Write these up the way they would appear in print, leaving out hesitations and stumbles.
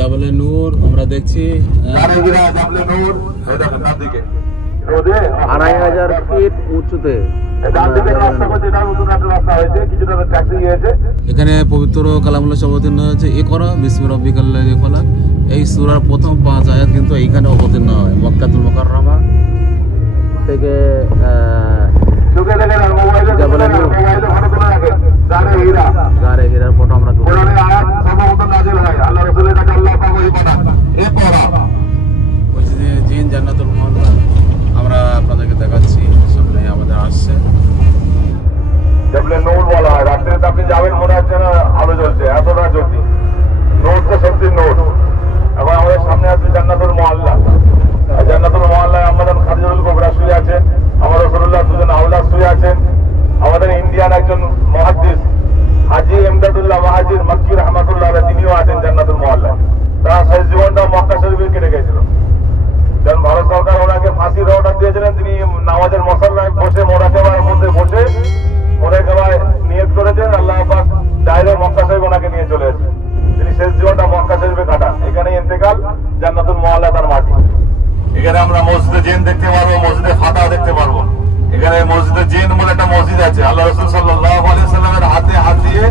জাবলে নূর আমরা দেখছি 2500 ফিট উঁচুতে। এখানে পবিত্র কালামুল্লাহ অবতীর্ণ হয়েছে ইকরা বিসমি রাব্বিকাল্লাযী খলাক। এই সূরার প্রথম 5 আয়াত কিন্তু এইখানে অবতীর্ণ হয় মক্কাতুল মুকাররমা থেকে। জাবলে নূর গারে হীরার ফটো আমরা তুলি। জিন জান্নাতুল মুআল্লা আমরা আপনাদেরকে দেখাচ্ছি, সামনে আমাদের আসছে। জাবলে নূর বলা হয়। রাত্রে আপনি যাবেন মনে হচ্ছে না আলো জ্বলছে, এতটা জ্যোতি। নূর তো সত্যি নূর। এখন আমাদের সামনে আছে জান্নাতুল মুআল্লা। জান্নাতুল মুআল্লায় আমাদের খাদিজাতুল কুবরা শুয়ে আছেন, আমার রাসূলুল্লাহ দুজন আওলাদ শুয়ে আছেন। আমাদের ইন্ডিয়ান একজন মুহাদ্দিস হাজী ইমদাদুল্লাহ মাহাজির মক্কি রাহমাতুল্লাহ আলাইহি তিনিও আছেন জান্নাতুল মুআল্লায়। তার শেষ জীবনটা মক্কা শরীফে কেটে গেছিল। যখন ভারত সরকার ওনাকে ফাঁসির অর্ডার দিয়েছিলেন, তিনি নামাজের মসল্লায় বসে মোরাকাবার মধ্যে বসে মোরাকাবায় নিয়ত করেছেন, আল্লাহ পাক ডাইরেক্ট মক্কা শরীফ ওনাকে নিয়ে চলে এসেছেন। তিনি শেষ জীবনটা মক্কা শরীফে কাটান। এখানে ইন্তেকাল, জান্নাতুল মুআল্লা তার মাটি। এখানে আমরা মসজিদে জিন দেখতে পারবো, মসজিদে ফাতা দেখতে পারবো। এখানে মসজিদে জিন বলে একটা মসজিদ আছে। আল্লাহ রাসূল সাল্লাল্লাহু আলাইহি ওয়াসাল্লামের হাতে হাত দিয়ে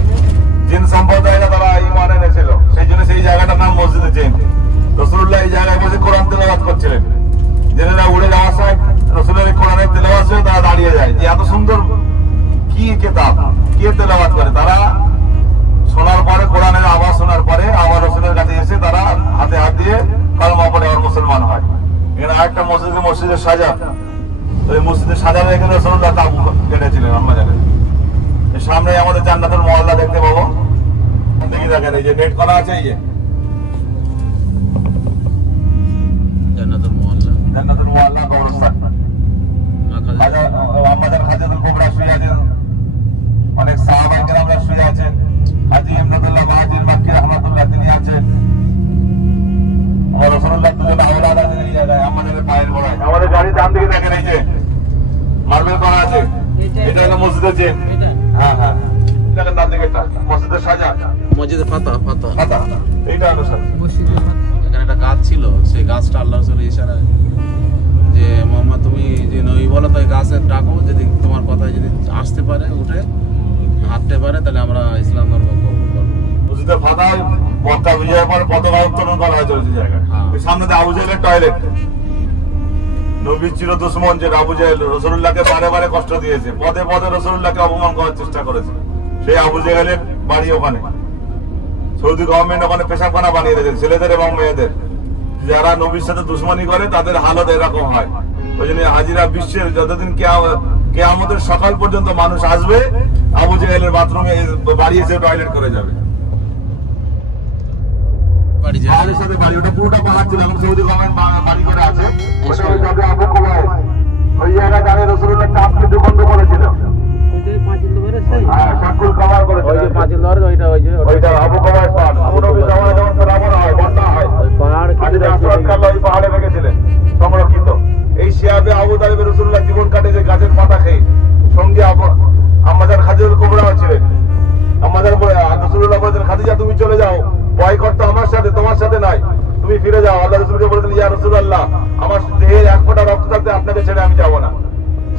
জিন সম্প্রদায়রা তারা ঈমান এনেছিল, সেই জন্য সেই জায়গাটার নাম মসজিদে জিন। রাসূলুল্লাহ এই জায়গায় বসে কোরআন তেলাওয়াত করছিলেন। জেনেরা উড়ে যাওয়ার সময় রাসূলের কোরআনের তেলাওয়াত শুনে তারা দাঁড়িয়ে যায় যে এত সুন্দর কি কিতাব, কে তেলাওয়াত করে। তারা শোনার পরে, কোরআনের আওয়াজ শোনার পরে আবার রাসূলের কাছে এসে তারা হাতে হাত দিয়ে কালেমা পড়ে আর মুসলমান হয়। এখানে আরেকটা মসজিদের সাজা। ওই মসজিদের সাজানো এখানে রাসূলুল্লাহ তাবু কেটেছিলেন। আমরা জানি সামনে আমাদের জান্নাতুল মুআল্লা দেখতে পাবো। দেখি দেখেন এই যে নেট করা আছে, এই যে জান্নাতুল মুআল্লা কবরস্থান। আমাদের খাদিজাতুল কুবরা শুয়ে আছেন, অনেক সাহাবায়ে কেরামরা শুয়ে আছেন। হাজী ইমদাদুল্লাহ মাহাজির মক্কি রাহমাতুল্লাহ তিনি আছেন। আমার রাসূলুল্লাহ দুজন আওলাদ আছেন এই জায়গায় আমাদের পায়ের গোড়ায়। আমাদের গাড়ির ডান দিকে দেখেন এই যে মার্বেল করা আছে, এটা হলো মসজিদের জিন। হ্যাঁ হ্যাঁ, দেখেন ডান দিকে একটা মসজিদের সাজা, মসজিদে ফাতা এইটা হলো সাজা। এখানে একটা গাছ ছিল, সেই গাছটা আল্লাহ রাসূলের ইশারায় যে মোহাম্মদ তুমি যে নবী বলো, তাই গাছের ডাকো, যদি তোমার কথায় যদি আসতে পারে, উঠে হাঁটতে পারে, তাহলে আমরা ইসলাম ধর্ম কবুল করবো। মসজিদে ফাতায় মক্কা বিজয়ের পর পতাকা উত্তোলন করা হয়েছিল যে জায়গায়। সামনে আবু জেহেলের টয়লেট। নবীর চির দুশমন যে আবু জেহেল রাসূলুল্লাহকে বারে বারে কষ্ট দিয়েছে, পদে পদে রাসূলুল্লাহকে অপমান করার চেষ্টা করেছে, সেই আবু জেহেলের বাড়ি ওখানে। সৌদি গভর্নমেন্ট ওখানে পেশাবখানা বানিয়ে দিয়েছে ছেলেদের এবং মেয়েদের। যারা নবীর সাথে দুশমনি করে তাদের হালত এরকম হয়। ওই জন্য হাজিরা বিশ্বের যতদিন কিয়ামতের সকাল পর্যন্ত মানুষ আসবে, আবু জেহেলের বাথরুমে বাড়ি এসে টয়লেট করে যাবে। ওটা পুরোটা পাহাড় ছিল, এখন সৌদি গভর্নমেন্ট বাড়ি করে আছে। আবু কুবাইস ওই জায়গায় দাঁড়িয়ে রাসূলুল্লাহ চাপকে দুখণ্ড করেছিল। সাকুল কভার করেছিল, ওই যে পাঁচিল ধরে ওইটা আবু কুবাইস পাহাড়। আবু নবী জামানায় যখন ফেরাউন হয়, বন্যা হয়, ওই পাহাড় ওই পাহাড়ে রেখেছিলেন সংরক্ষিত। এই শিয়াবে আবু তালিব রাসূলুল্লাহ জীবন কাটিয়েছে গাছের পাতা খেয়ে। সঙ্গে আম্মাজান খাদিজাতুল কুবরা ছিলেন। আম্মাজান রাসূলুল্লাহ বলেছেন, খাদিজা তুমি চলে যাও, ভয় করতো আমার সাথে, তোমার সাথে নাই, তুমি ফিরে যাও। আল্লাহ রাসূলকে বলেছেন, ইয়া রাসূলুল্লাহ, আমার দেহের এক ফোঁটা রক্ত থাকতে আপনাকে ছেড়ে আমি যাব না।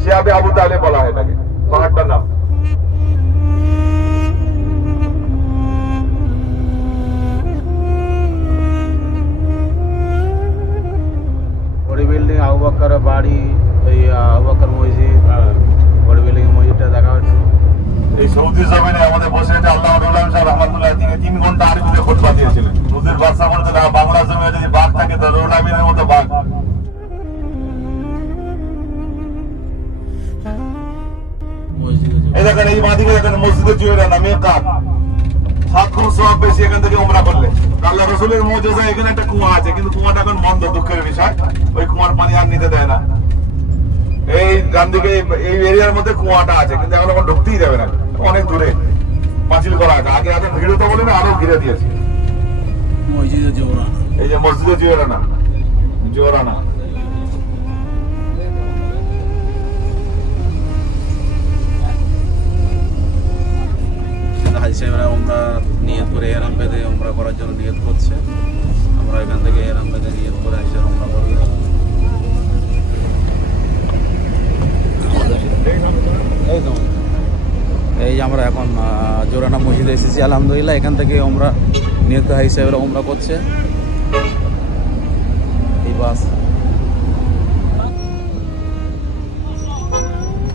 শিয়াবে আবু তালিব বলা হয় এটাকে, পাহাড়টার নাম। বড়ি বিল্ডিং আবু বকরের বাড়ি, এই আবু বকর মসজিদ, বড়ি বিল্ডিং মসজিদটা দেখা হচ্ছে। এই সৌদি জমিনে আমাদের বসে এটা আল্লাহ রহমাতুল্লাহ তিনি 3 ঘন্টা আরবিতে খুতবা দিয়েছিলেন। নদীর বাদশা বলতে বাংলা জমিনে যদি বাঘ থাকে তো রুহুল আমিনের মতো বাঘ। এই দেখেন এই বাঁদিকে দেখেন মসজিদে জিয়রানা মিকাত, 7 গুণ সওয়াব বেশি এখান থেকে উমরা করলে। আল্লাহ রাসূলের মুজিজা, এখানে একটা কুয়া আছে, কিন্তু কুয়াটা এখন বন্ধ, দুঃখের বিষয়। ওই কুয়ার পানি আর নিতে দেয় না। এই ডান দিকে এই এরিয়ার মধ্যে কুয়াটা আছে, কিন্তু এখন এখন ঢুকতেই দেবে না, অনেক দূরে পাঁচিল করা আছে। আগে আগে ভিড় তো বলে না, আরো ঘিরে দিয়েছে। মসজিদে জিওরানা, এই যে মসজিদে জিওরানা, জিওরানা হাজী সাহেবরা উমরা নিয়ত করে, এহরাম বেঁধে উমরা করার জন্য নিয়ত করছে। জোরানা মসজিদে এসেছি আলহামদুলিল্লাহ। এখান থেকে ওমরা নিয়ত হিসেবে ওমরা করছে এই বাস।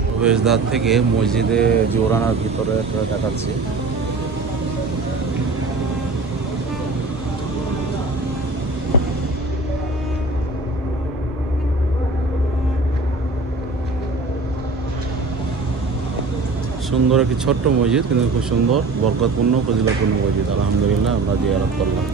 প্রবেশদ্বার থেকে মসজিদে জোরানার ভিতরে দেখাচ্ছি। সুন্দর একটি ছোট্ট মসজিদ, কিন্তু খুব সুন্দর, বরকতপূর্ণ, ফজিলতপূর্ণ মসজিদ। আলহামদুলিল্লাহ আমরা জিয়ারত করলাম।